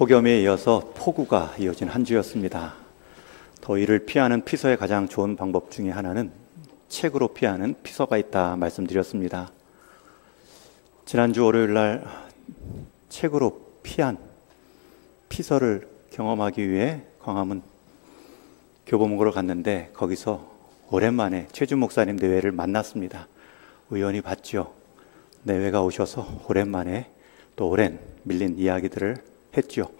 폭염에 이어서 폭우가 이어진 한 주였습니다. 더위를 피하는 피서의 가장 좋은 방법 중에 하나는 책으로 피하는 피서가 있다 말씀드렸습니다. 지난주 월요일 날 책으로 피한 피서를 경험하기 위해 광화문 교보문고를 갔는데 거기서 오랜만에 최준 목사님 내외를 만났습니다. 우연히 봤죠. 내외가 오셔서 오랜만에 또 오랜 밀린 이야기들을 했죠.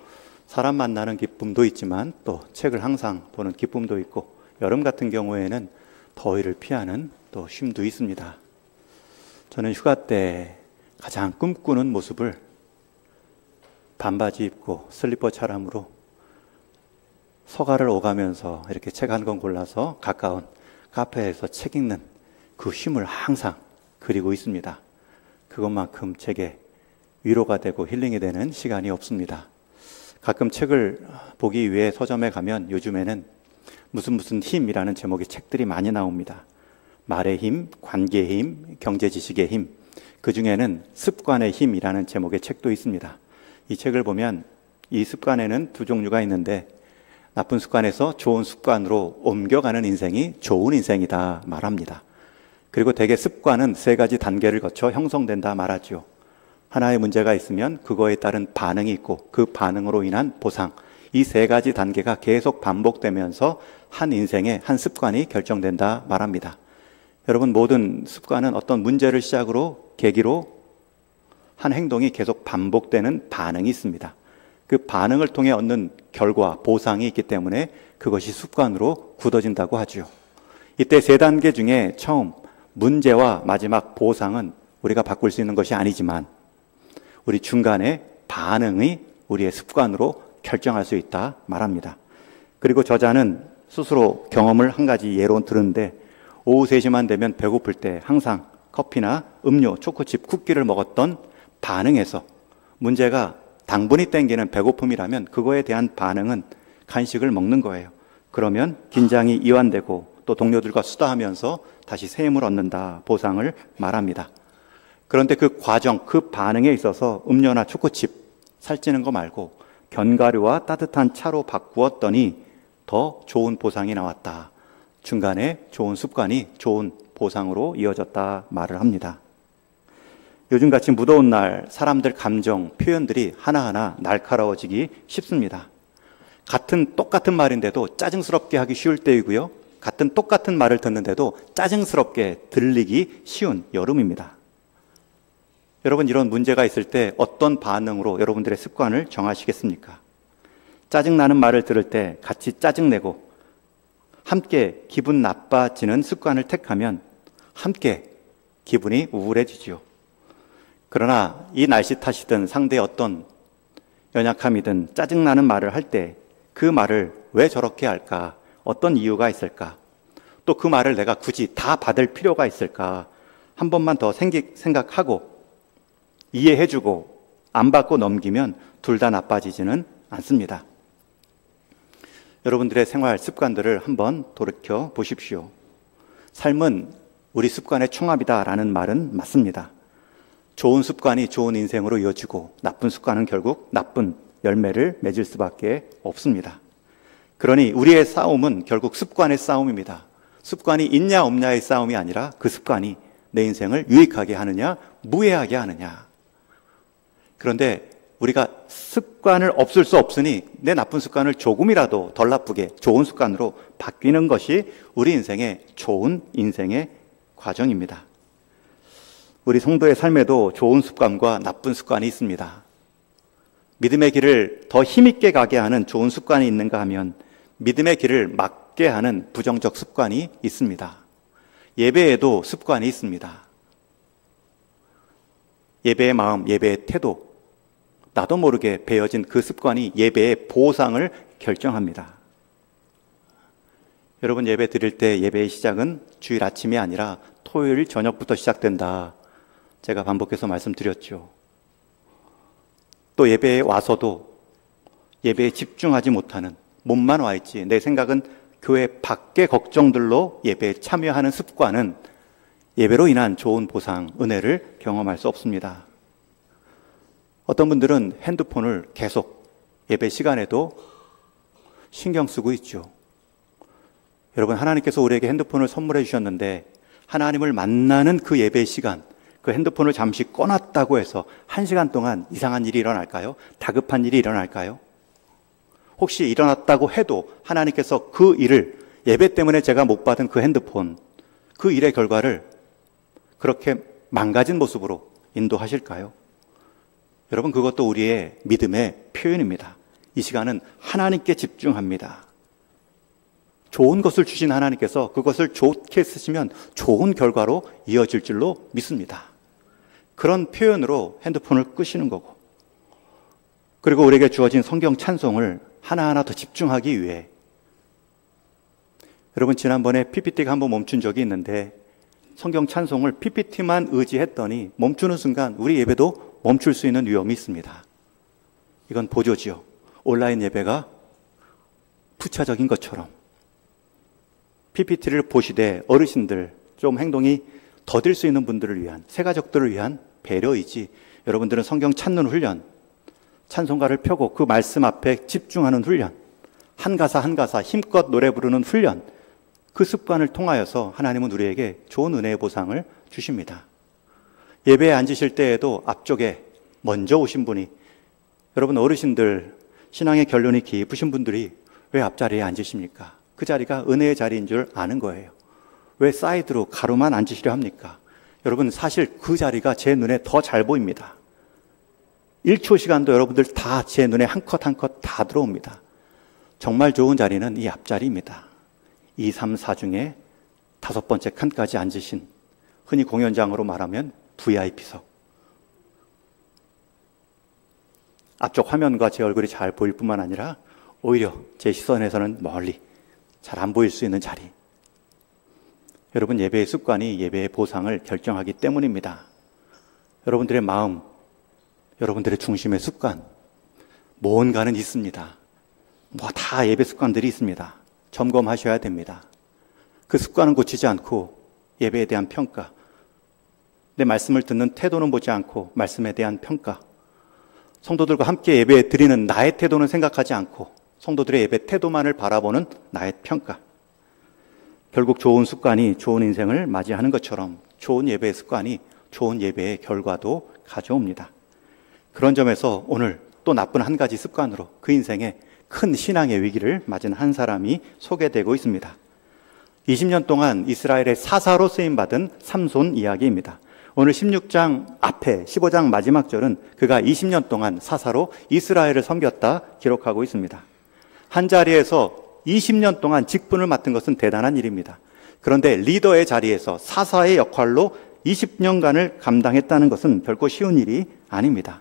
사람 만나는 기쁨도 있지만 또 책을 항상 보는 기쁨도 있고 여름 같은 경우에는 더위를 피하는 또 쉼도 있습니다. 저는 휴가 때 가장 꿈꾸는 모습을 반바지 입고 슬리퍼 차림으로 서가를 오가면서 이렇게 책 한 권 골라서 가까운 카페에서 책 읽는 그 쉼을 항상 그리고 있습니다. 그것만큼 제게 위로가 되고 힐링이 되는 시간이 없습니다. 가끔 책을 보기 위해 서점에 가면 요즘에는 무슨 힘이라는 제목의 책들이 많이 나옵니다. 말의 힘, 관계의 힘, 경제 지식의 힘, 그 중에는 습관의 힘이라는 제목의 책도 있습니다. 이 책을 보면 이 습관에는 두 종류가 있는데 나쁜 습관에서 좋은 습관으로 옮겨가는 인생이 좋은 인생이다 말합니다. 그리고 대개 습관은 세 가지 단계를 거쳐 형성된다 말하죠. 하나의 문제가 있으면 그거에 따른 반응이 있고 그 반응으로 인한 보상, 이 세 가지 단계가 계속 반복되면서 한 인생의 한 습관이 결정된다 말합니다. 여러분, 모든 습관은 어떤 문제를 시작으로 계기로 한 행동이 계속 반복되는 반응이 있습니다. 그 반응을 통해 얻는 결과, 보상이 있기 때문에 그것이 습관으로 굳어진다고 하죠. 이때 세 단계 중에 처음 문제와 마지막 보상은 우리가 바꿀 수 있는 것이 아니지만 우리 중간에 반응이 우리의 습관으로 결정할 수 있다 말합니다. 그리고 저자는 스스로 경험을 한 가지 예로 들었는데 오후 3시만 되면 배고플 때 항상 커피나 음료, 초코칩, 쿠키를 먹었던 반응에서 문제가 당분이 땡기는 배고픔이라면 그거에 대한 반응은 간식을 먹는 거예요. 그러면 긴장이 이완되고 또 동료들과 수다하면서 다시 새 힘을 얻는다, 보상을 말합니다. 그런데 그 과정, 그 반응에 있어서 음료나 초코칩 살찌는 거 말고 견과류와 따뜻한 차로 바꾸었더니 더 좋은 보상이 나왔다. 중간에 좋은 습관이 좋은 보상으로 이어졌다 말을 합니다. 요즘같이 무더운 날 사람들 감정, 표현들이 하나하나 날카로워지기 쉽습니다. 똑같은 말인데도 짜증스럽게 하기 쉬울 때이고요. 똑같은 말을 듣는데도 짜증스럽게 들리기 쉬운 여름입니다. 여러분, 이런 문제가 있을 때 어떤 반응으로 여러분들의 습관을 정하시겠습니까? 짜증나는 말을 들을 때 같이 짜증내고 함께 기분 나빠지는 습관을 택하면 함께 기분이 우울해지죠. 그러나 이 날씨 탓이든 상대의 어떤 연약함이든 짜증나는 말을 할 때 그 말을 왜 저렇게 할까? 어떤 이유가 있을까? 또 그 말을 내가 굳이 다 받을 필요가 있을까? 한 번만 더 생각하고 이해해주고 안 받고 넘기면 둘 다 나빠지지는 않습니다. 여러분들의 생활 습관들을 한번 돌이켜 보십시오. 삶은 우리 습관의 총합이다라는 말은 맞습니다. 좋은 습관이 좋은 인생으로 이어지고 나쁜 습관은 결국 나쁜 열매를 맺을 수밖에 없습니다. 그러니 우리의 싸움은 결국 습관의 싸움입니다. 습관이 있냐 없냐의 싸움이 아니라 그 습관이 내 인생을 유익하게 하느냐 무해하게 하느냐. 그런데 우리가 습관을 없앨 수 없으니 내 나쁜 습관을 조금이라도 덜 나쁘게 좋은 습관으로 바뀌는 것이 우리 인생의 좋은 인생의 과정입니다. 우리 성도의 삶에도 좋은 습관과 나쁜 습관이 있습니다. 믿음의 길을 더 힘있게 가게 하는 좋은 습관이 있는가 하면 믿음의 길을 막게 하는 부정적 습관이 있습니다. 예배에도 습관이 있습니다. 예배의 마음, 예배의 태도, 나도 모르게 배어진 그 습관이 예배의 보상을 결정합니다. 여러분, 예배 드릴 때 예배의 시작은 주일 아침이 아니라 토요일 저녁부터 시작된다. 제가 반복해서 말씀드렸죠. 또 예배에 와서도 예배에 집중하지 못하는, 몸만 와 있지 내 생각은 교회 밖의 걱정들로 예배에 참여하는 습관은 예배로 인한 좋은 보상, 은혜를 경험할 수 없습니다. 어떤 분들은 핸드폰을 계속 예배 시간에도 신경 쓰고 있죠. 여러분, 하나님께서 우리에게 핸드폰을 선물해 주셨는데 하나님을 만나는 그 예배 시간, 그 핸드폰을 잠시 꺼놨다고 해서 1시간 동안 이상한 일이 일어날까요? 다급한 일이 일어날까요? 혹시 일어났다고 해도 하나님께서 그 일을, 예배 때문에 제가 못 받은 그 핸드폰, 그 일의 결과를 그렇게 망가진 모습으로 인도하실까요? 여러분, 그것도 우리의 믿음의 표현입니다. 이 시간은 하나님께 집중합니다. 좋은 것을 주신 하나님께서 그것을 좋게 쓰시면 좋은 결과로 이어질 줄로 믿습니다. 그런 표현으로 핸드폰을 끄시는 거고, 그리고 우리에게 주어진 성경 찬송을 하나하나 더 집중하기 위해, 여러분, 지난번에 PPT가 한번 멈춘 적이 있는데 성경 찬송을 PPT만 의지했더니 멈추는 순간 우리 예배도 멈출 수 있는 위험이 있습니다. 이건 보조지요. 온라인 예배가 부차적인 것처럼 PPT를 보시되 어르신들, 좀 행동이 더딜 수 있는 분들을 위한, 새가족들을 위한 배려이지, 여러분들은 성경 찾는 훈련, 찬송가를 펴고 그 말씀 앞에 집중하는 훈련, 한 가사 한 가사 힘껏 노래 부르는 훈련, 그 습관을 통하여서 하나님은 우리에게 좋은 은혜의 보상을 주십니다. 예배에 앉으실 때에도 앞쪽에 먼저 오신 분이, 여러분 어르신들, 신앙의 결론이 깊으신 분들이 왜 앞자리에 앉으십니까? 그 자리가 은혜의 자리인 줄 아는 거예요. 왜 사이드로 가로만 앉으시려 합니까? 여러분, 사실 그 자리가 제 눈에 더 잘 보입니다. 1초 시간도 여러분들 다 제 눈에 한 컷 한 컷 다 들어옵니다. 정말 좋은 자리는 이 앞자리입니다. 2, 3, 4 중에 5번째 칸까지 앉으신, 흔히 공연장으로 말하면 VIP석. 앞쪽 화면과 제 얼굴이 잘 보일 뿐만 아니라 오히려 제 시선에서는 멀리 잘 안 보일 수 있는 자리. 여러분, 예배의 습관이 예배의 보상을 결정하기 때문입니다. 여러분들의 마음, 여러분들의 중심의 습관, 뭔가는 있습니다. 다 예배 습관들이 있습니다. 점검하셔야 됩니다. 그 습관은 고치지 않고 예배에 대한 평가, 내 말씀을 듣는 태도는 보지 않고 말씀에 대한 평가, 성도들과 함께 예배 드리는 나의 태도는 생각하지 않고 성도들의 예배 태도만을 바라보는 나의 평가, 결국 좋은 습관이 좋은 인생을 맞이하는 것처럼 좋은 예배의 습관이 좋은 예배의 결과도 가져옵니다. 그런 점에서 오늘 또 나쁜 한 가지 습관으로 그 인생에 큰 신앙의 위기를 맞은 한 사람이 소개되고 있습니다. 20년 동안 이스라엘의 사사로 쓰임받은 삼손 이야기입니다. 오늘 16장 앞에 15장 마지막 절은 그가 20년 동안 사사로 이스라엘을 섬겼다 기록하고 있습니다. 한 자리에서 20년 동안 직분을 맡은 것은 대단한 일입니다. 그런데 리더의 자리에서 사사의 역할로 20년간을 감당했다는 것은 결코 쉬운 일이 아닙니다.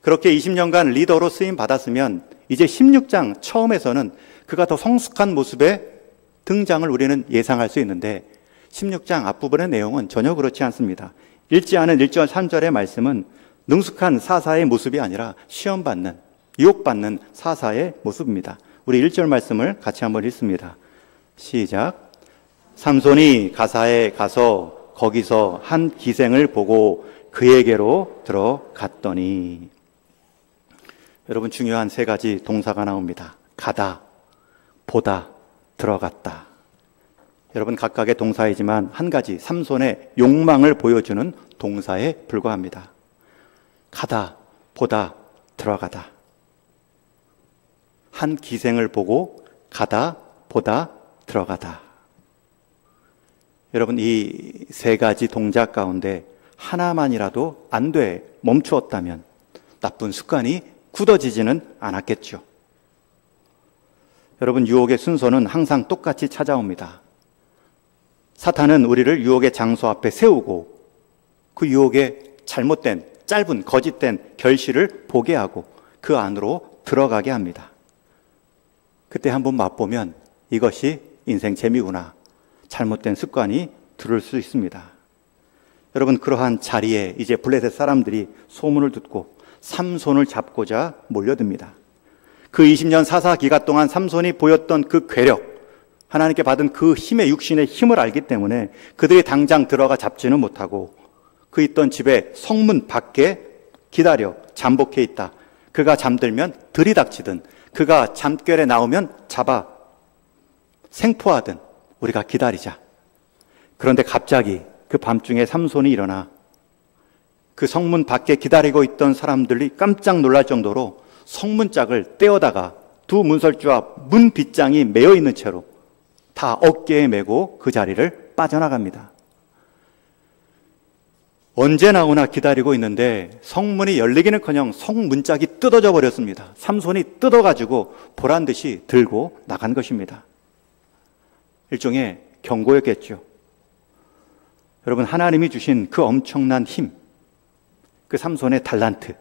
그렇게 20년간 리더로 쓰임 받았으면 이제 16장 처음에서는 그가 더 성숙한 모습의 등장을 우리는 예상할 수 있는데 16장 앞부분의 내용은 전혀 그렇지 않습니다. 읽지 않은 1절 3절의 말씀은 능숙한 사사의 모습이 아니라 시험받는, 유혹받는 사사의 모습입니다. 우리 1절 말씀을 같이 한번 읽습니다. 시작. 삼손이 가사에 가서 거기서 한 기생을 보고 그에게로 들어갔더니, 여러분, 중요한 3가지 동사가 나옵니다. 가다, 보다, 들어갔다. 여러분, 각각의 동사이지만 한 가지 삼손의 욕망을 보여주는 동사에 불과합니다. 가다, 보다, 들어가다. 한 기생을 보고 가다, 보다, 들어가다. 여러분, 이 3가지 동작 가운데 하나만이라도 안 돼 멈추었다면 나쁜 습관이 굳어지지는 않았겠죠. 여러분, 유혹의 순서는 항상 똑같이 찾아옵니다. 사탄은 우리를 유혹의 장소 앞에 세우고 그 유혹의 잘못된, 짧은, 거짓된 결실을 보게 하고 그 안으로 들어가게 합니다. 그때 한번 맛보면 이것이 인생 재미구나, 잘못된 습관이 들을 수 있습니다. 여러분, 그러한 자리에 이제 블레셋 사람들이 소문을 듣고 삼손을 잡고자 몰려듭니다. 그 20년 사사 기간 동안 삼손이 보였던 그 괴력, 하나님께 받은 그 힘의, 육신의 힘을 알기 때문에 그들이 당장 들어가 잡지는 못하고 그 있던 집에 성문 밖에 기다려 잠복해 있다. 그가 잠들면 들이닥치든 그가 잠결에 나오면 잡아 생포하든 우리가 기다리자. 그런데 갑자기 그 밤중에 삼손이 일어나 그 성문 밖에 기다리고 있던 사람들이 깜짝 놀랄 정도로 성문짝을 떼어다가 두 문설주와 문 빗장이 매여 있는 채로 다 어깨에 메고 그 자리를 빠져나갑니다. 언제 나오나 기다리고 있는데 성문이 열리기는커녕 성문짝이 뜯어져 버렸습니다. 삼손이 뜯어가지고 보란 듯이 들고 나간 것입니다. 일종의 경고였겠죠. 여러분, 하나님이 주신 그 엄청난 힘, 그 삼손의 달란트,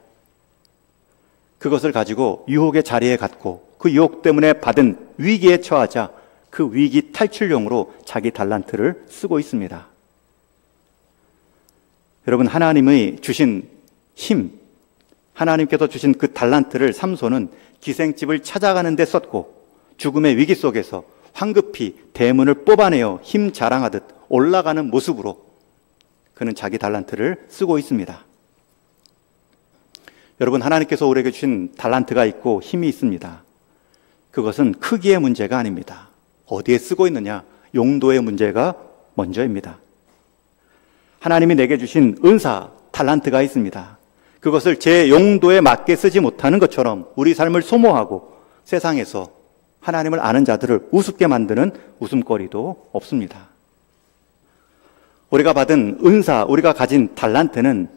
그것을 가지고 유혹의 자리에 갔고 그 유혹 때문에 받은 위기에 처하자 그 위기 탈출용으로 자기 달란트를 쓰고 있습니다. 여러분, 하나님의 주신 힘, 하나님께서 주신 그 달란트를 삼손은 기생집을 찾아가는 데 썼고 죽음의 위기 속에서 황급히 대문을 뽑아내어 힘 자랑하듯 올라가는 모습으로 그는 자기 달란트를 쓰고 있습니다. 여러분, 하나님께서 우리에게 주신 달란트가 있고 힘이 있습니다. 그것은 크기의 문제가 아닙니다. 어디에 쓰고 있느냐, 용도의 문제가 먼저입니다. 하나님이 내게 주신 은사, 달란트가 있습니다. 그것을 제 용도에 맞게 쓰지 못하는 것처럼 우리 삶을 소모하고 세상에서 하나님을 아는 자들을 우습게 만드는 웃음거리도 없습니다. 우리가 받은 은사, 우리가 가진 달란트는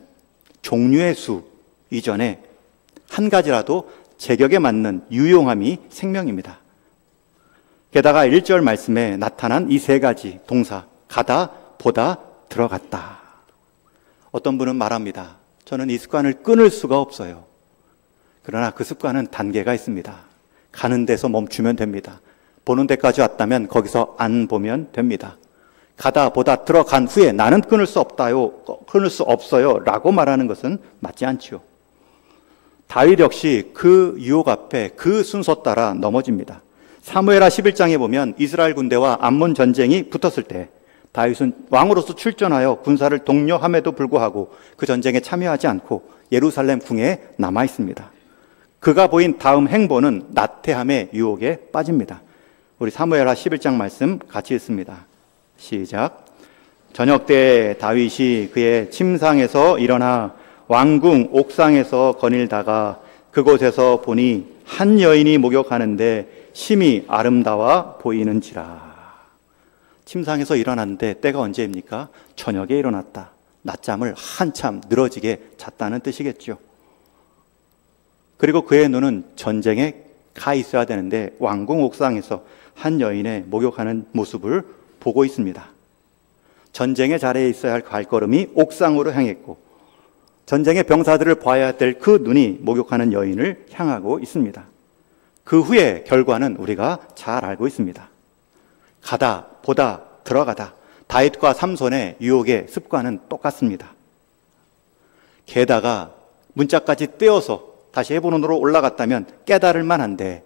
종류의 수 이전에 한 가지라도 제격에 맞는 유용함이 생명입니다. 게다가 1절 말씀에 나타난 이 세 가지 동사, 가다, 보다, 들어갔다. 어떤 분은 말합니다. 저는 이 습관을 끊을 수가 없어요. 그러나 그 습관은 단계가 있습니다. 가는 데서 멈추면 됩니다. 보는 데까지 왔다면 거기서 안 보면 됩니다. 가다 보다 들어간 후에 나는 끊을 수 없다요, 끊을 수 없어요 라고 말하는 것은 맞지 않지요. 다윗 역시 그 유혹 앞에 그 순서 따라 넘어집니다. 사무엘하 11장에 보면 이스라엘 군대와 암몬 전쟁이 붙었을 때 다윗은 왕으로서 출전하여 군사를 독려함에도 불구하고 그 전쟁에 참여하지 않고 예루살렘 궁에 남아 있습니다. 그가 보인 다음 행보는 나태함의 유혹에 빠집니다. 우리 사무엘하 11장 말씀 같이 읽습니다. 시작. 저녁 때 다윗이 그의 침상에서 일어나 왕궁 옥상에서 거닐다가 그곳에서 보니 한 여인이 목욕하는데 심히 아름다워 보이는지라. 침상에서 일어났는데 때가 언제입니까? 저녁에 일어났다. 낮잠을 한참 늘어지게 잤다는 뜻이겠죠. 그리고 그의 눈은 전쟁에 가 있어야 되는데 왕궁 옥상에서 한 여인의 목욕하는 모습을 보고 있습니다. 전쟁의 자리에 있어야 할 발걸음이 옥상으로 향했고 전쟁의 병사들을 봐야 될 그 눈이 목욕하는 여인을 향하고 있습니다. 그 후의 결과는 우리가 잘 알고 있습니다. 가다, 보다, 들어가다. 다윗과 삼손의 유혹의 습관은 똑같습니다. 게다가 문짝까지 떼어서 다시 헤브론으로 올라갔다면 깨달을 만한데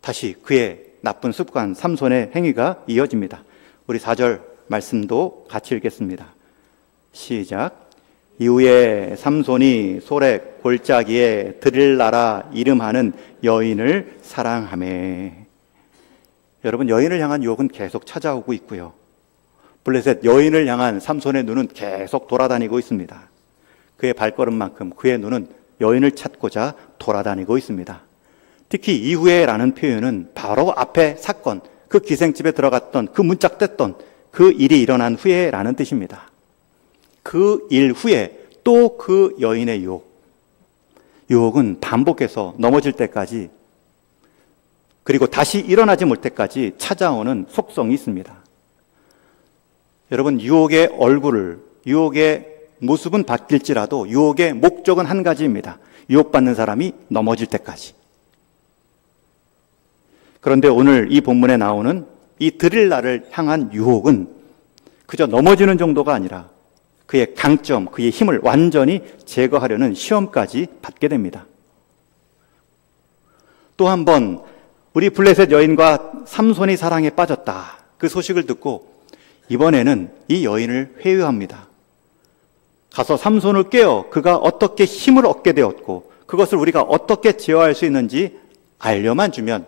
다시 그의 나쁜 습관, 삼손의 행위가 이어집니다. 우리 4절 말씀도 같이 읽겠습니다. 시작. 이후에 삼손이 소렉 골짜기에 드릴라라 이름하는 여인을 사랑하매. 여러분, 여인을 향한 유혹은 계속 찾아오고 있고요. 블레셋 여인을 향한 삼손의 눈은 계속 돌아다니고 있습니다. 그의 발걸음만큼 그의 눈은 여인을 찾고자 돌아다니고 있습니다. 특히 이후에라는 표현은 바로 앞에 사건, 그 기생집에 들어갔던 그 문짝 뗐던 그 일이 일어난 후에라는 뜻입니다. 그 일 후에 또 그 여인의 유혹은 반복해서 넘어질 때까지 그리고 다시 일어나지 못할 때까지 찾아오는 속성이 있습니다. 여러분, 유혹의 얼굴을, 유혹의 모습은 바뀔지라도 유혹의 목적은 한 가지입니다. 유혹받는 사람이 넘어질 때까지. 그런데 오늘 이 본문에 나오는 이 드릴라를 향한 유혹은 그저 넘어지는 정도가 아니라 그의 강점, 그의 힘을 완전히 제거하려는 시험까지 받게 됩니다. 또 한 번 우리 블레셋 여인과 삼손이 사랑에 빠졌다. 그 소식을 듣고 이번에는 이 여인을 회유합니다. 가서 삼손을 깨어 그가 어떻게 힘을 얻게 되었고 그것을 우리가 어떻게 제어할 수 있는지 알려만 주면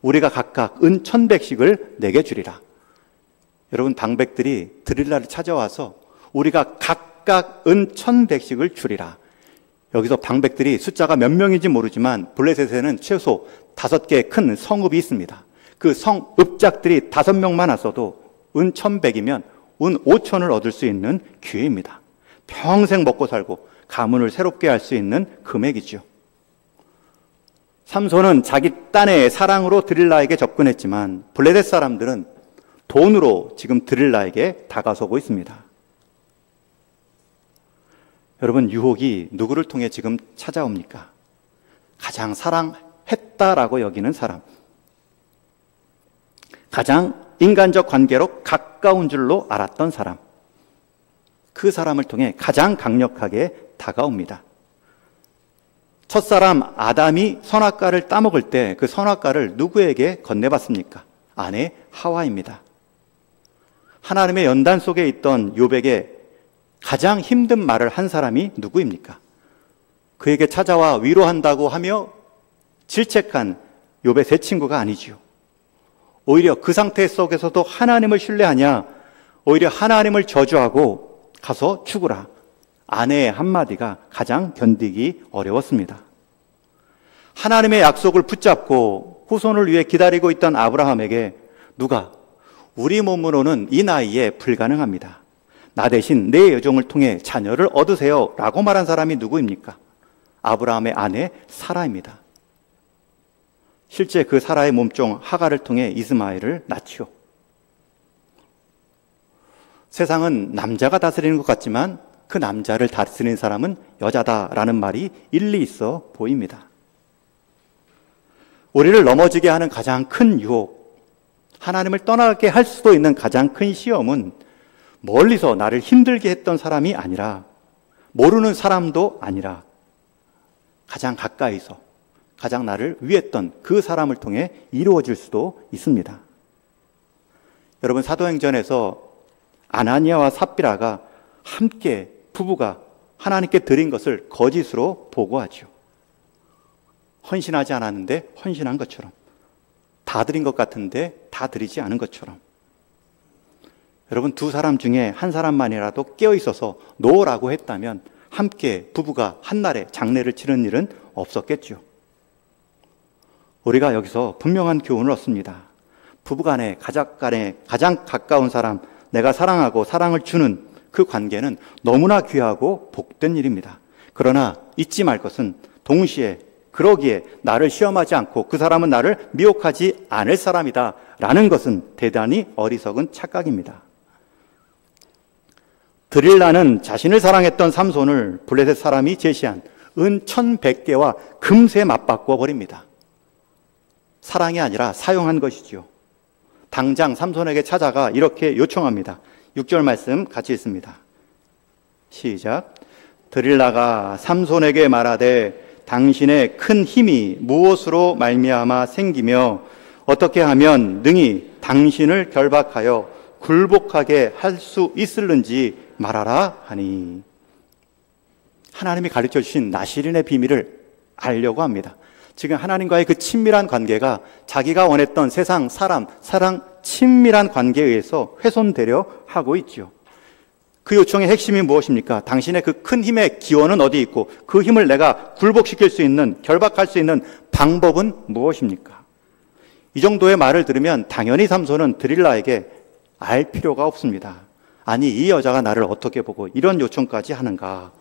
우리가 각각 은 1,100씩을 내게 주리라. 여러분, 방백들이 드릴라를 찾아와서 우리가 각각 은 1,100씩을 주리라. 여기서 방백들이 숫자가 몇 명인지 모르지만 블레셋에는 최소 5개의 큰 성읍이 있습니다. 그 성읍작들이 5명만 왔어도 은 1,100이면 은 5,000을 얻을 수 있는 기회입니다. 평생 먹고 살고 가문을 새롭게 할 수 있는 금액이죠. 삼손은 자기 딴의 사랑으로 드릴라에게 접근했지만 블레셋 사람들은 돈으로 지금 드릴라에게 다가서고 있습니다. 여러분, 유혹이 누구를 통해 지금 찾아옵니까? 가장 사랑했다라고 여기는 사람, 가장 인간적 관계로 가까운 줄로 알았던 사람, 그 사람을 통해 가장 강력하게 다가옵니다. 첫사람 아담이 선악과를 따먹을 때 그 선악과를 누구에게 건네봤습니까? 아내 하와입니다. 하나님의 연단 속에 있던 욥에게 가장 힘든 말을 한 사람이 누구입니까? 그에게 찾아와 위로한다고 하며 질책한 욥의 세 친구가 아니지요. 오히려 그 상태 속에서도 하나님을 신뢰하냐, 오히려 하나님을 저주하고 가서 죽으라. 아내의 한마디가 가장 견디기 어려웠습니다. 하나님의 약속을 붙잡고 후손을 위해 기다리고 있던 아브라함에게 누가 우리 몸으로는 이 나이에 불가능합니다. 나 대신 내 여종을 통해 자녀를 얻으세요 라고 말한 사람이 누구입니까? 아브라함의 아내 사라입니다. 실제 그 사라의 몸종 하갈을 통해 이스마엘을 낳지요. 세상은 남자가 다스리는 것 같지만 그 남자를 다스리는 사람은 여자다라는 말이 일리 있어 보입니다. 우리를 넘어지게 하는 가장 큰 유혹, 하나님을 떠나게 할 수도 있는 가장 큰 시험은 멀리서 나를 힘들게 했던 사람이 아니라, 모르는 사람도 아니라 가장 가까이서 가장 나를 위했던 그 사람을 통해 이루어질 수도 있습니다. 여러분, 사도행전에서 아나니아와 삽비라가 함께 부부가 하나님께 드린 것을 거짓으로 보고하죠. 헌신하지 않았는데 헌신한 것처럼, 다 드린 것 같은데 다 드리지 않은 것처럼. 여러분, 두 사람 중에 한 사람만이라도 깨어있어서 노라고 했다면 함께 부부가 한날에 장례를 치른 일은 없었겠죠. 우리가 여기서 분명한 교훈을 얻습니다. 부부간에 가장 가까운 사람, 내가 사랑하고 사랑을 주는 그 관계는 너무나 귀하고 복된 일입니다. 그러나 잊지 말 것은 동시에 그러기에 나를 시험하지 않고 그 사람은 나를 미혹하지 않을 사람이다 라는 것은 대단히 어리석은 착각입니다. 드릴라는 자신을 사랑했던 삼손을 블레셋 사람이 제시한 은 1,100개와 금세 맞바꿔 버립니다. 사랑이 아니라 사용한 것이지요. 당장 삼손에게 찾아가 이렇게 요청합니다. 6절 말씀 같이 읽습니다. 시작. 드릴라가 삼손에게 말하되 당신의 큰 힘이 무엇으로 말미암아 생기며 어떻게 하면 능히 당신을 결박하여 굴복하게 할 수 있을는지 말하라 하니. 하나님이 가르쳐 주신 나시린의 비밀을 알려고 합니다. 지금 하나님과의 그 친밀한 관계가 자기가 원했던 세상, 사람, 친밀한 관계에 의해서 훼손되려 하고 있죠. 그 요청의 핵심이 무엇입니까? 당신의 그 큰 힘의 기원은 어디 있고 그 힘을 내가 굴복시킬 수 있는, 결박할 수 있는 방법은 무엇입니까? 이 정도의 말을 들으면 당연히 삼손은 드릴라에게 알 필요가 없습니다. 아니, 이 여자가 나를 어떻게 보고 이런 요청까지 하는가?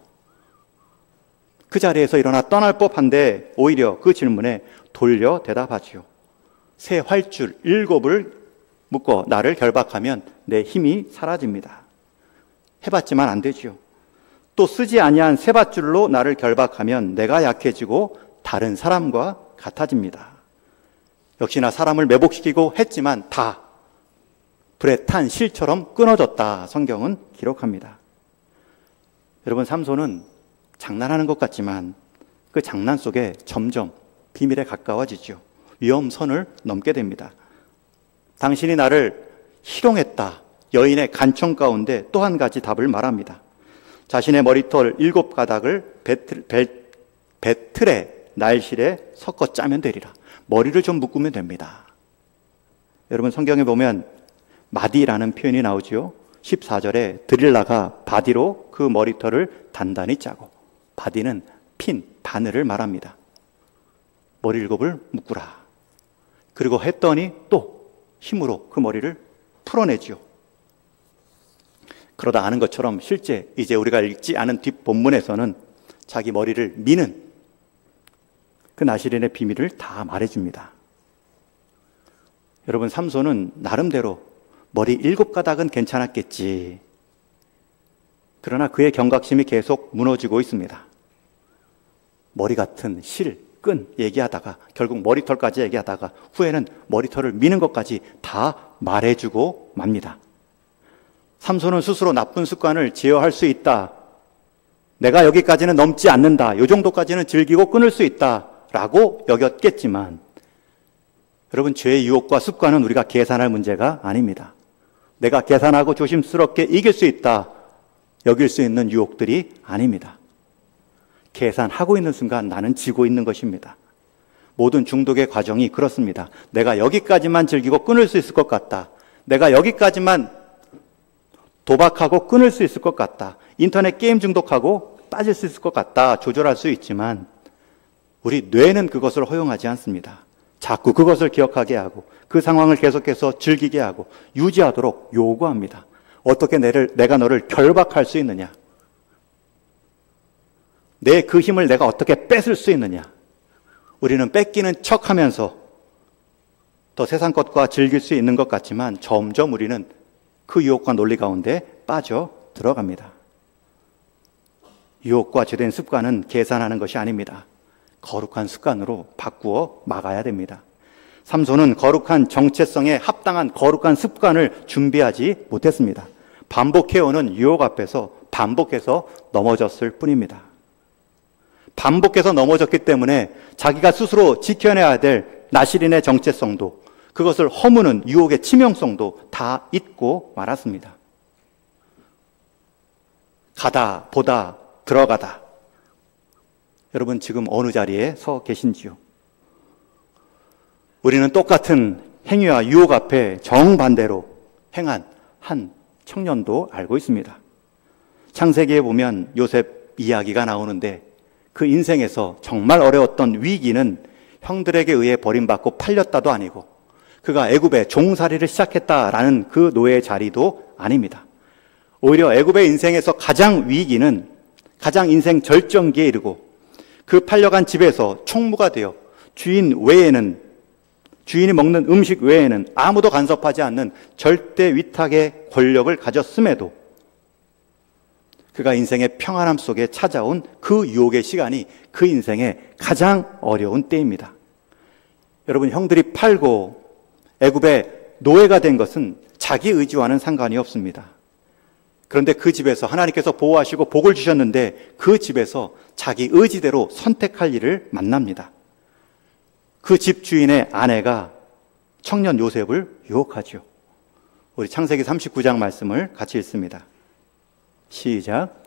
그 자리에서 일어나 떠날 법한데 오히려 그 질문에 돌려 대답하지요. 새 활줄 7을 묶어 나를 결박하면 내 힘이 사라집니다. 해봤지만 안 되지요. 또 쓰지 아니한 새 밧줄로 나를 결박하면 내가 약해지고 다른 사람과 같아집니다. 역시나 사람을 매복시키고 했지만 다 불에 탄 실처럼 끊어졌다, 성경은 기록합니다. 여러분, 삼손은 장난하는 것 같지만 그 장난 속에 점점 비밀에 가까워지죠. 위험선을 넘게 됩니다. 당신이 나를 희롱했다, 여인의 간청 가운데 또 한 가지 답을 말합니다. 자신의 머리털 7가닥을 배틀에 날실에 섞어 짜면 되리라. 머리를 좀 묶으면 됩니다. 여러분 성경에 보면 마디라는 표현이 나오죠. 14절에 드릴라가 바디로 그 머리털을 단단히 짜고, 바디는 핀, 바늘을 말합니다. 머리일곱을 묶으라. 그리고 했더니 또 힘으로 그 머리를 풀어내죠. 그러다 아는 것처럼 실제 이제 우리가 읽지 않은 뒷본문에서는 자기 머리를 미는 그 나실인의 비밀을 다 말해줍니다. 여러분 삼손은 나름대로 머리 7가닥은 괜찮았겠지. 그러나 그의 경각심이 계속 무너지고 있습니다. 머리 같은 실, 끈 얘기하다가 결국 머리털까지 얘기하다가 후에는 머리털을 미는 것까지 다 말해주고 맙니다. 삼손은 스스로 나쁜 습관을 제어할 수 있다. 내가 여기까지는 넘지 않는다. 이 정도까지는 즐기고 끊을 수 있다. 라고 여겼겠지만 여러분 죄의 유혹과 습관은 우리가 계산할 문제가 아닙니다. 내가 계산하고 조심스럽게 이길 수 있다. 여길 수 있는 유혹들이 아닙니다. 계산하고 있는 순간 나는 지고 있는 것입니다. 모든 중독의 과정이 그렇습니다. 내가 여기까지만 즐기고 끊을 수 있을 것 같다. 내가 여기까지만 도박하고 끊을 수 있을 것 같다. 인터넷 게임 중독하고 빠질 수 있을 것 같다. 조절할 수 있지만 우리 뇌는 그것을 허용하지 않습니다. 자꾸 그것을 기억하게 하고 그 상황을 계속해서 즐기게 하고 유지하도록 요구합니다. 어떻게 내가 너를 결박할 수 있느냐? 내 그 힘을 내가 어떻게 뺏을 수 있느냐? 우리는 뺏기는 척하면서 더 세상 것과 즐길 수 있는 것 같지만 점점 우리는 그 유혹과 논리 가운데 빠져 들어갑니다. 유혹과 죄된 습관은 계산하는 것이 아닙니다. 거룩한 습관으로 바꾸어 막아야 됩니다. 삼손은 거룩한 정체성에 합당한 거룩한 습관을 준비하지 못했습니다. 반복해오는 유혹 앞에서 반복해서 넘어졌을 뿐입니다. 반복해서 넘어졌기 때문에 자기가 스스로 지켜내야 될 나실인의 정체성도, 그것을 허무는 유혹의 치명성도 다 잊고 말았습니다. 가다, 보다, 들어가다. 여러분 지금 어느 자리에 서 계신지요? 우리는 똑같은 행위와 유혹 앞에 정반대로 행한 한 청년도 알고 있습니다. 창세기에 보면 요셉 이야기가 나오는데 그 인생에서 정말 어려웠던 위기는 형들에게 의해 버림받고 팔렸다도 아니고 그가 애굽에 종살이를 시작했다라는 그 노예의 자리도 아닙니다. 오히려 애굽의 인생에서 가장 위기는 가장 인생 절정기에 이르고 그 팔려간 집에서 총무가 되어 주인이 먹는 음식 외에는 아무도 간섭하지 않는 절대 위탁의 권력을 가졌음에도 그가 인생의 평안함 속에 찾아온 그 유혹의 시간이 그 인생의 가장 어려운 때입니다. 여러분 형들이 팔고 애굽의 노예가 된 것은 자기 의지와는 상관이 없습니다. 그런데 그 집에서 하나님께서 보호하시고 복을 주셨는데 그 집에서 자기 의지대로 선택할 일을 만납니다. 그 집 주인의 아내가 청년 요셉을 유혹하죠. 우리 창세기 39장 말씀을 같이 읽습니다. 시작.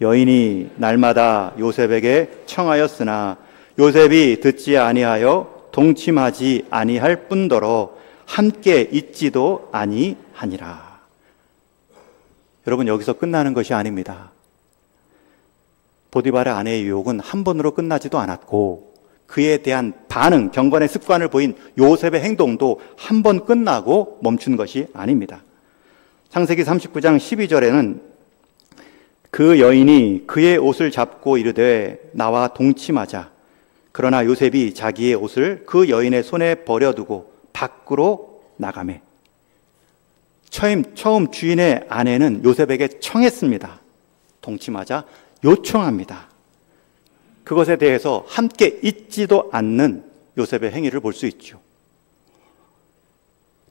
여인이 날마다 요셉에게 청하였으나 요셉이 듣지 아니하여 동침하지 아니할 뿐더러 함께 있지도 아니하니라. 여러분 여기서 끝나는 것이 아닙니다. 보디발의 아내의 유혹은 한 번으로 끝나지도 않았고 그에 대한 반응, 경건의 습관을 보인 요셉의 행동도 한 번 끝나고 멈춘 것이 아닙니다. 창세기 39장 12절에는 그 여인이 그의 옷을 잡고 이르되 나와 동침하자. 그러나 요셉이 자기의 옷을 그 여인의 손에 버려두고 밖으로 나가매. 처음 주인의 아내는 요셉에게 청했습니다. 동침하자 요청합니다. 그것에 대해서 함께 있지도 않는 요셉의 행위를 볼 수 있죠.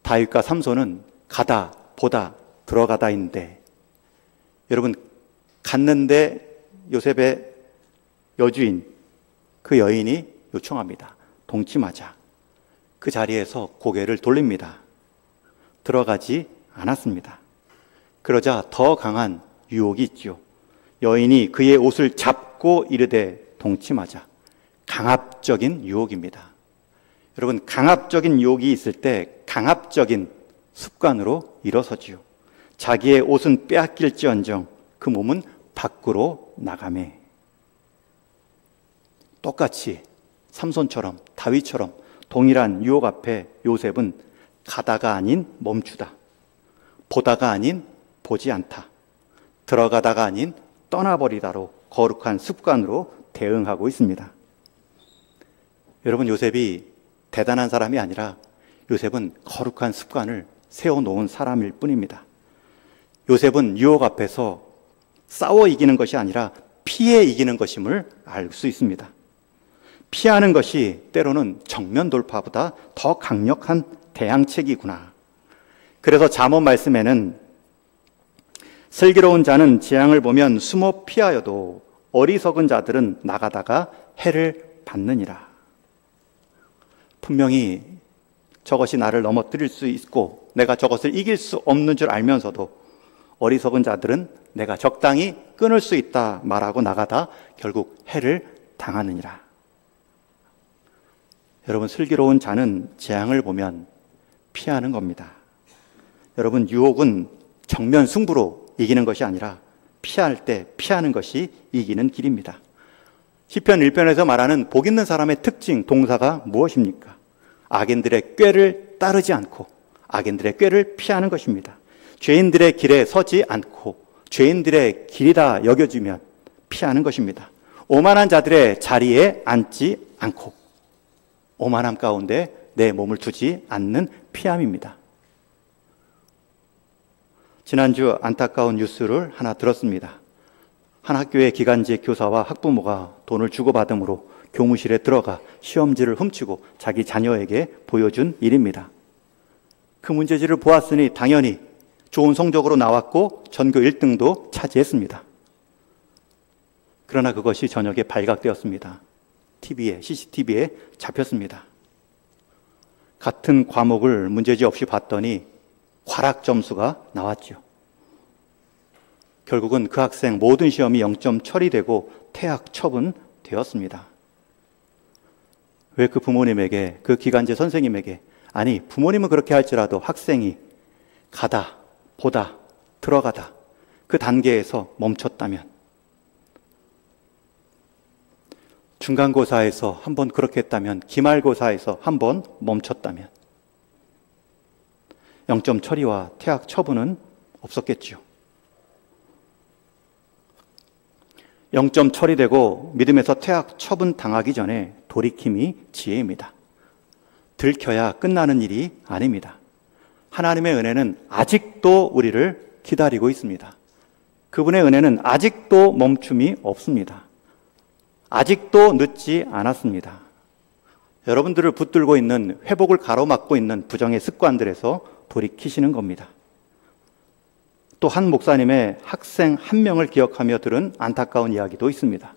다윗과 삼손은 가다, 보다, 들어가다인데 여러분 갔는데 요셉의 여주인 그 여인이 요청합니다. 동침하자. 그 자리에서 고개를 돌립니다. 들어가지 않았습니다. 그러자 더 강한 유혹이 있죠. 여인이 그의 옷을 잡고 이르되 동침하자. 강압적인 유혹입니다. 여러분, 강압적인 유혹이 있을 때 강압적인 습관으로 일어서지요. 자기의 옷은 빼앗길지언정 그 몸은 밖으로 나가매. 똑같이 삼손처럼, 다윗처럼 동일한 유혹 앞에 요셉은 가다가 아닌 멈추다, 보다가 아닌 보지 않다, 들어가다가 아닌 떠나버리다로 거룩한 습관으로 대응하고 있습니다. 여러분, 요셉이 대단한 사람이 아니라 요셉은 거룩한 습관을 세워놓은 사람일 뿐입니다. 요셉은 유혹 앞에서 싸워 이기는 것이 아니라 피해 이기는 것임을 알 수 있습니다. 피하는 것이 때로는 정면 돌파보다 더 강력한 대항책이구나. 그래서 잠언 말씀에는 슬기로운 자는 재앙을 보면 숨어 피하여도 어리석은 자들은 나가다가 해를 받느니라. 분명히 저것이 나를 넘어뜨릴 수 있고 내가 저것을 이길 수 없는 줄 알면서도 어리석은 자들은 내가 적당히 끊을 수 있다 말하고 나가다 결국 해를 당하느니라. 여러분, 슬기로운 자는 재앙을 보면 피하는 겁니다. 여러분, 유혹은 정면 승부로 이기는 것이 아니라 피할 때 피하는 것이 이기는 길입니다. 시편 1편에서 말하는 복 있는 사람의 특징, 동사가 무엇입니까? 악인들의 꾀를 따르지 않고 악인들의 꾀를 피하는 것입니다. 죄인들의 길에 서지 않고 죄인들의 길이다 여겨지면 피하는 것입니다. 오만한 자들의 자리에 앉지 않고 오만함 가운데 내 몸을 두지 않는 피함입니다. 지난주 안타까운 뉴스를 하나 들었습니다. 한 학교의 기간제 교사와 학부모가 돈을 주고받음으로 교무실에 들어가 시험지를 훔치고 자기 자녀에게 보여준 일입니다. 그 문제지를 보았으니 당연히 좋은 성적으로 나왔고 전교 1등도 차지했습니다. 그러나 그것이 저녁에 발각되었습니다. CCTV에 잡혔습니다. 같은 과목을 문제지 없이 봤더니 과락 점수가 나왔죠. 결국은 그 학생 모든 시험이 0점 처리되고 퇴학 처분되었습니다. 왜 그 부모님에게, 그 기간제 선생님에게, 아니 부모님은 그렇게 할지라도 학생이 가다, 보다, 들어가다 그 단계에서 멈췄다면, 중간고사에서 한번 그렇게 했다면, 기말고사에서 한번 멈췄다면 0점 처리와 퇴학 처분은 없었겠지요. 0점 처리되고 믿음에서 퇴학 처분 당하기 전에 돌이킴이 지혜입니다. 들켜야 끝나는 일이 아닙니다. 하나님의 은혜는 아직도 우리를 기다리고 있습니다. 그분의 은혜는 아직도 멈춤이 없습니다. 아직도 늦지 않았습니다. 여러분들을 붙들고 있는, 회복을 가로막고 있는 부정의 습관들에서 돌이키시는 겁니다. 또 한 목사님의 학생 한 명을 기억하며 들은 안타까운 이야기도 있습니다.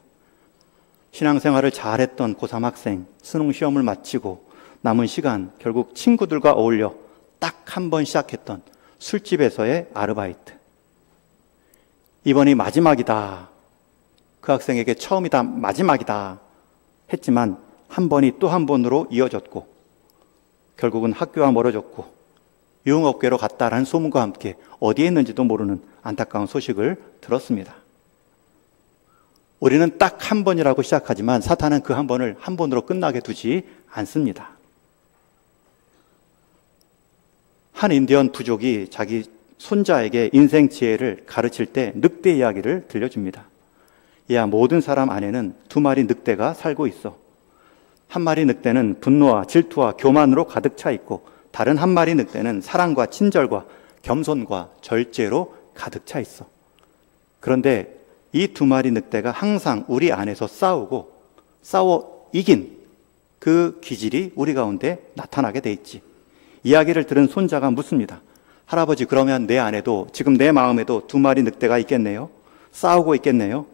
신앙생활을 잘했던 고3 학생, 수능 시험을 마치고 남은 시간 결국 친구들과 어울려 딱 한 번 시작했던 술집에서의 아르바이트. 이번이 마지막이다. 그 학생에게 처음이다, 마지막이다 했지만 한 번이 또 한 번으로 이어졌고 결국은 학교와 멀어졌고 유흥업계로 갔다라는 소문과 함께 어디에 있는지도 모르는 안타까운 소식을 들었습니다. 우리는 딱 한 번이라고 시작하지만 사탄은 그 한 번을 한 번으로 끝나게 두지 않습니다. 한 인디언 부족이 자기 손자에게 인생 지혜를 가르칠 때 늑대 이야기를 들려줍니다. 야, 모든 사람 안에는 두 마리 늑대가 살고 있어. 한 마리 늑대는 분노와 질투와 교만으로 가득 차 있고 다른 한 마리 늑대는 사랑과 친절과 겸손과 절제로 가득 차 있어. 그런데 이 두 마리 늑대가 항상 우리 안에서 싸워 이긴 그 기질이 우리 가운데 나타나게 돼 있지. 이야기를 들은 손자가 묻습니다. 할아버지, 그러면 내 안에도, 지금 내 마음에도 두 마리 늑대가 있겠네요? 싸우고 있겠네요?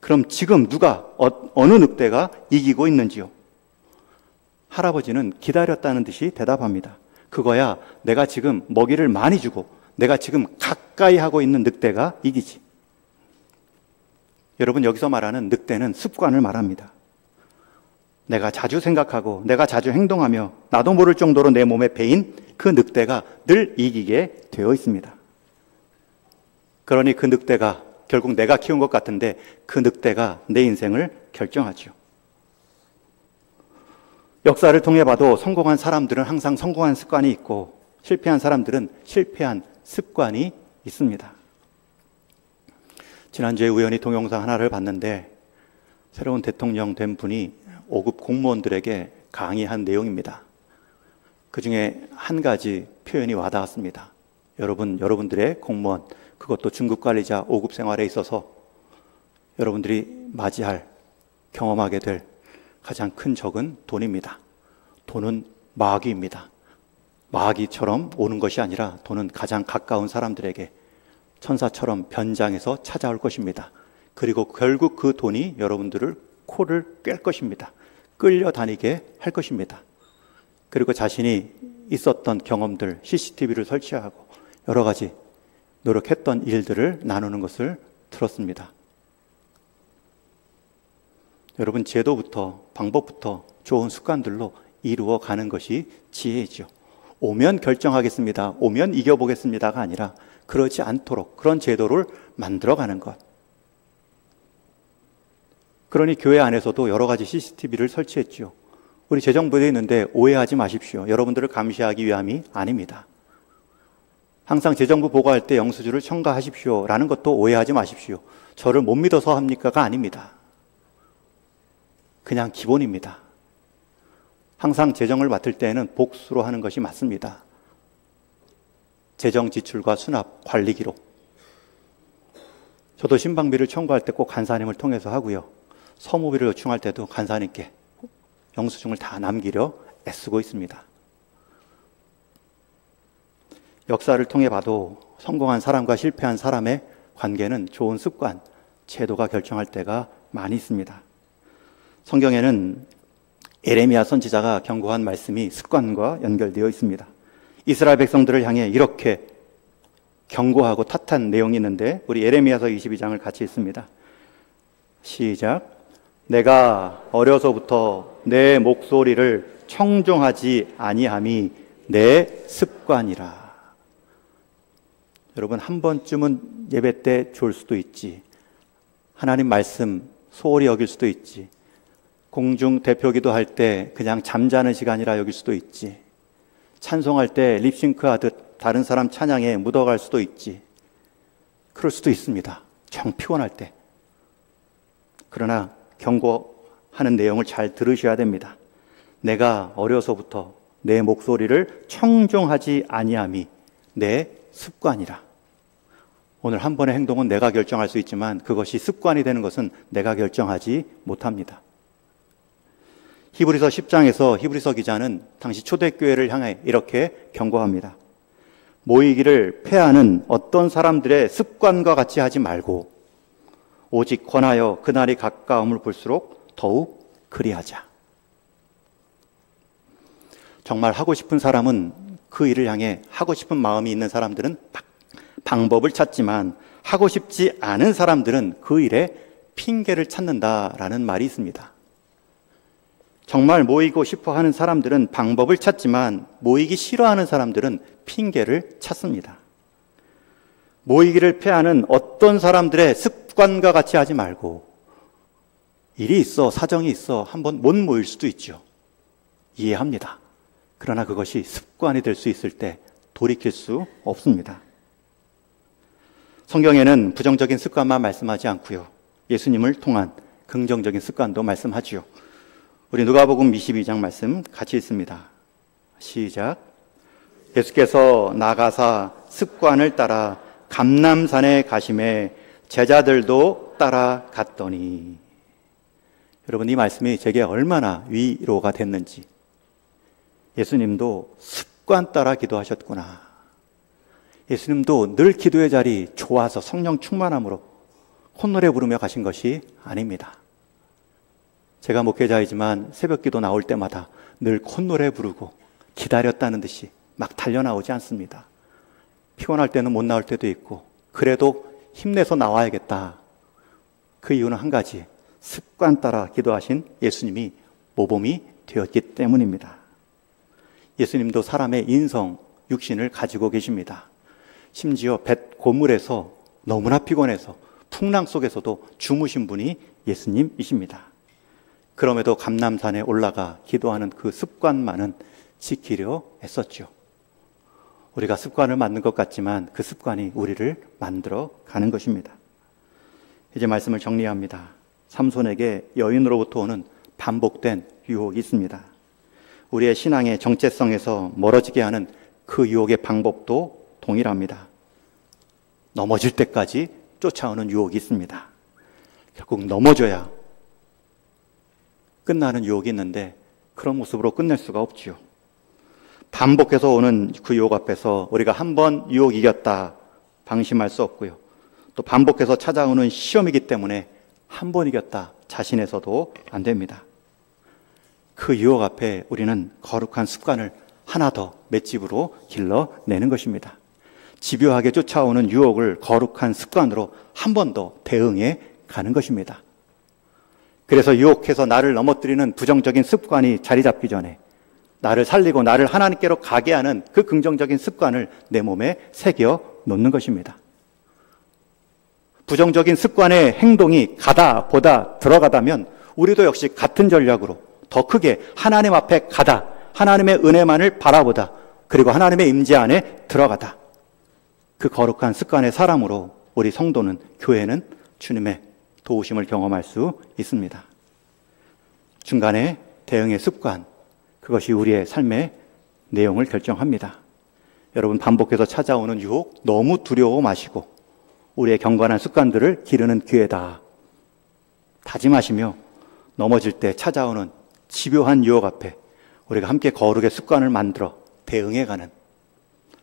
그럼 지금 누가, 어느 늑대가 이기고 있는지요? 할아버지는 기다렸다는 듯이 대답합니다. 그거야 내가 지금 먹이를 많이 주고 내가 지금 가까이 하고 있는 늑대가 이기지. 여러분, 여기서 말하는 늑대는 습관을 말합니다. 내가 자주 생각하고 내가 자주 행동하며 나도 모를 정도로 내 몸에 배인 그 늑대가 늘 이기게 되어 있습니다. 그러니 그 늑대가 결국 내가 키운 것 같은데 그 늑대가 내 인생을 결정하죠. 역사를 통해 봐도 성공한 사람들은 항상 성공한 습관이 있고 실패한 사람들은 실패한 습관이 있습니다. 지난주에 우연히 동영상 하나를 봤는데 새로운 대통령 된 분이 5급 공무원들에게 강의한 내용입니다. 그 중에 한 가지 표현이 와닿았습니다. 여러분들의 공무원, 그것도 중급 관리자 5급 생활에 있어서 여러분들이 맞이할, 경험하게 될 가장 큰 적은 돈입니다. 돈은 마귀입니다. 마귀처럼 오는 것이 아니라 돈은 가장 가까운 사람들에게 천사처럼 변장해서 찾아올 것입니다. 그리고 결국 그 돈이 여러분들을 코를 꿰 것입니다. 끌려다니게 할 것입니다. 그리고 자신이 있었던 경험들, CCTV를 설치하고 여러 가지 노력했던 일들을 나누는 것을 들었습니다. 여러분, 제도부터 방법부터 좋은 습관들로 이루어가는 것이 지혜이죠. 오면 결정하겠습니다. 오면 이겨보겠습니다가 아니라 그러지 않도록 그런 제도를 만들어가는 것. 그러니 교회 안에서도 여러 가지 CCTV를 설치했죠. 우리 재정부에 있는데 오해하지 마십시오. 여러분들을 감시하기 위함이 아닙니다. 항상 재정부 보고할 때 영수증을 첨가하십시오 라는 것도 오해하지 마십시오. 저를 못 믿어서 합니까가 아닙니다. 그냥 기본입니다. 항상 재정을 맡을 때에는 복수로 하는 것이 맞습니다. 재정 지출과 수납, 관리 기록. 저도 신방비를 청구할 때 꼭 간사님을 통해서 하고요. 서무비를 요청할 때도 간사님께 영수증을 다 남기려 애쓰고 있습니다. 역사를 통해 봐도 성공한 사람과 실패한 사람의 관계는 좋은 습관, 제도가 결정할 때가 많이 있습니다. 성경에는 예레미야 선지자가 경고한 말씀이 습관과 연결되어 있습니다. 이스라엘 백성들을 향해 이렇게 경고하고 탓한 내용이 있는데 우리 예레미야서 22장을 같이 읽습니다. 시작. 내가 어려서부터 내 목소리를 청종하지 아니함이 내 습관이라. 여러분, 한 번쯤은 예배 때 졸 수도 있지. 하나님 말씀 소홀히 여길 수도 있지. 공중 대표기도 할 때 그냥 잠자는 시간이라 여길 수도 있지. 찬송할 때 립싱크 하듯 다른 사람 찬양에 묻어갈 수도 있지. 그럴 수도 있습니다. 정 피곤할 때. 그러나 경고하는 내용을 잘 들으셔야 됩니다. 내가 어려서부터 내 목소리를 청종하지 아니함이 내 습관이라. 오늘 한 번의 행동은 내가 결정할 수 있지만 그것이 습관이 되는 것은 내가 결정하지 못합니다. 히브리서 10장에서 히브리서 기자는 당시 초대교회를 향해 이렇게 경고합니다. 모이기를 패하는 어떤 사람들의 습관과 같이 하지 말고 오직 권하여 그날이 가까움을 볼수록 더욱 그리하자. 정말 하고 싶은 사람은 그 일을 향해 하고 싶은 마음이 있는 사람들은 방법을 찾지만 하고 싶지 않은 사람들은 그 일에 핑계를 찾는다라는 말이 있습니다. 정말 모이고 싶어 하는 사람들은 방법을 찾지만 모이기 싫어하는 사람들은 핑계를 찾습니다. 모이기를 패하는 어떤 사람들의 습관과 같이 하지 말고 일이 있어, 사정이 있어 한번 못 모일 수도 있죠. 이해합니다. 그러나 그것이 습관이 될 수 있을 때 돌이킬 수 없습니다. 성경에는 부정적인 습관만 말씀하지 않고요. 예수님을 통한 긍정적인 습관도 말씀하지요. 우리 누가복음 22장 말씀 같이 읽습니다. 시작. 예수께서 나가사 습관을 따라 감람산에 가심에 제자들도 따라갔더니. 여러분, 이 말씀이 제게 얼마나 위로가 됐는지. 예수님도 습관 따라 기도하셨구나. 예수님도 늘 기도의 자리 좋아서 성령 충만함으로 콧노래 부르며 가신 것이 아닙니다. 제가 목회자이지만 새벽 기도 나올 때마다 늘 콧노래 부르고 기다렸다는 듯이 막 달려나오지 않습니다. 피곤할 때는 못 나올 때도 있고 그래도 힘내서 나와야겠다. 그 이유는 한 가지, 습관 따라 기도하신 예수님이 모범이 되었기 때문입니다. 예수님도 사람의 인성, 육신을 가지고 계십니다. 심지어 뱃 고물에서 너무나 피곤해서 풍랑 속에서도 주무신 분이 예수님이십니다. 그럼에도 감람산에 올라가 기도하는 그 습관만은 지키려 애썼죠. 우리가 습관을 만든 것 같지만 그 습관이 우리를 만들어 가는 것입니다. 이제 말씀을 정리합니다. 삼손에게 여인으로부터 오는 반복된 유혹이 있습니다. 우리의 신앙의 정체성에서 멀어지게 하는 그 유혹의 방법도 동일합니다. 넘어질 때까지 쫓아오는 유혹이 있습니다. 결국 넘어져야 끝나는 유혹이 있는데 그런 모습으로 끝낼 수가 없지요. 반복해서 오는 그 유혹 앞에서 우리가 한 번 유혹 이겼다 방심할 수 없고요. 또 반복해서 찾아오는 시험이기 때문에 한 번 이겼다 자신해서도 안 됩니다. 그 유혹 앞에 우리는 거룩한 습관을 하나 더 맷집으로 길러내는 것입니다. 집요하게 쫓아오는 유혹을 거룩한 습관으로 한 번 더 대응해 가는 것입니다. 그래서 유혹해서 나를 넘어뜨리는 부정적인 습관이 자리 잡기 전에 나를 살리고 나를 하나님께로 가게 하는 그 긍정적인 습관을 내 몸에 새겨 놓는 것입니다. 부정적인 습관의 행동이 가다 보다 들어가다면 우리도 역시 같은 전략으로 더 크게 하나님 앞에 가다, 하나님의 은혜만을 바라보다, 그리고 하나님의 임재 안에 들어가다, 그 거룩한 습관의 사람으로 우리 성도는, 교회는 주님의 도우심을 경험할 수 있습니다. 중간에 대응의 습관, 그것이 우리의 삶의 내용을 결정합니다. 여러분, 반복해서 찾아오는 유혹 너무 두려워 마시고 우리의 경건한 습관들을 기르는 기회다 다짐하시며 넘어질 때 찾아오는 집요한 유혹 앞에 우리가 함께 거룩의 습관을 만들어 대응해가는,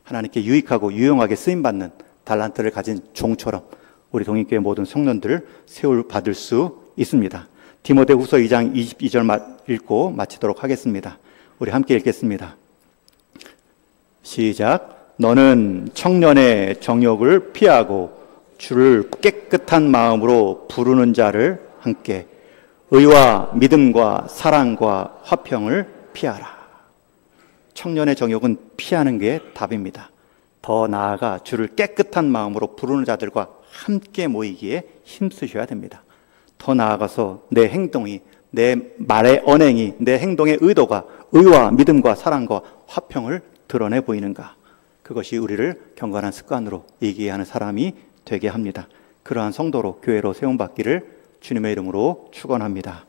하나님께 유익하고 유용하게 쓰임받는 달란트를 가진 종처럼 우리 동인교회 모든 성도들을 세울 받을 수 있습니다. 디모데후서 2장 22절 읽고 마치도록 하겠습니다. 우리 함께 읽겠습니다. 시작. 너는 청년의 정욕을 피하고 주를 깨끗한 마음으로 부르는 자를 함께 의와 믿음과 사랑과 화평을 피하라. 청년의 정욕은 피하는 게 답입니다. 더 나아가 주를 깨끗한 마음으로 부르는 자들과 함께 모이기에 힘쓰셔야 됩니다. 더 나아가서 내 행동이, 내 말의 언행이, 내 행동의 의도가 의와 믿음과 사랑과 화평을 드러내 보이는가, 그것이 우리를 경건한 습관으로 이기게 하는 사람이 되게 합니다. 그러한 성도로 교회로 세움받기를 주님의 이름으로 축원합니다.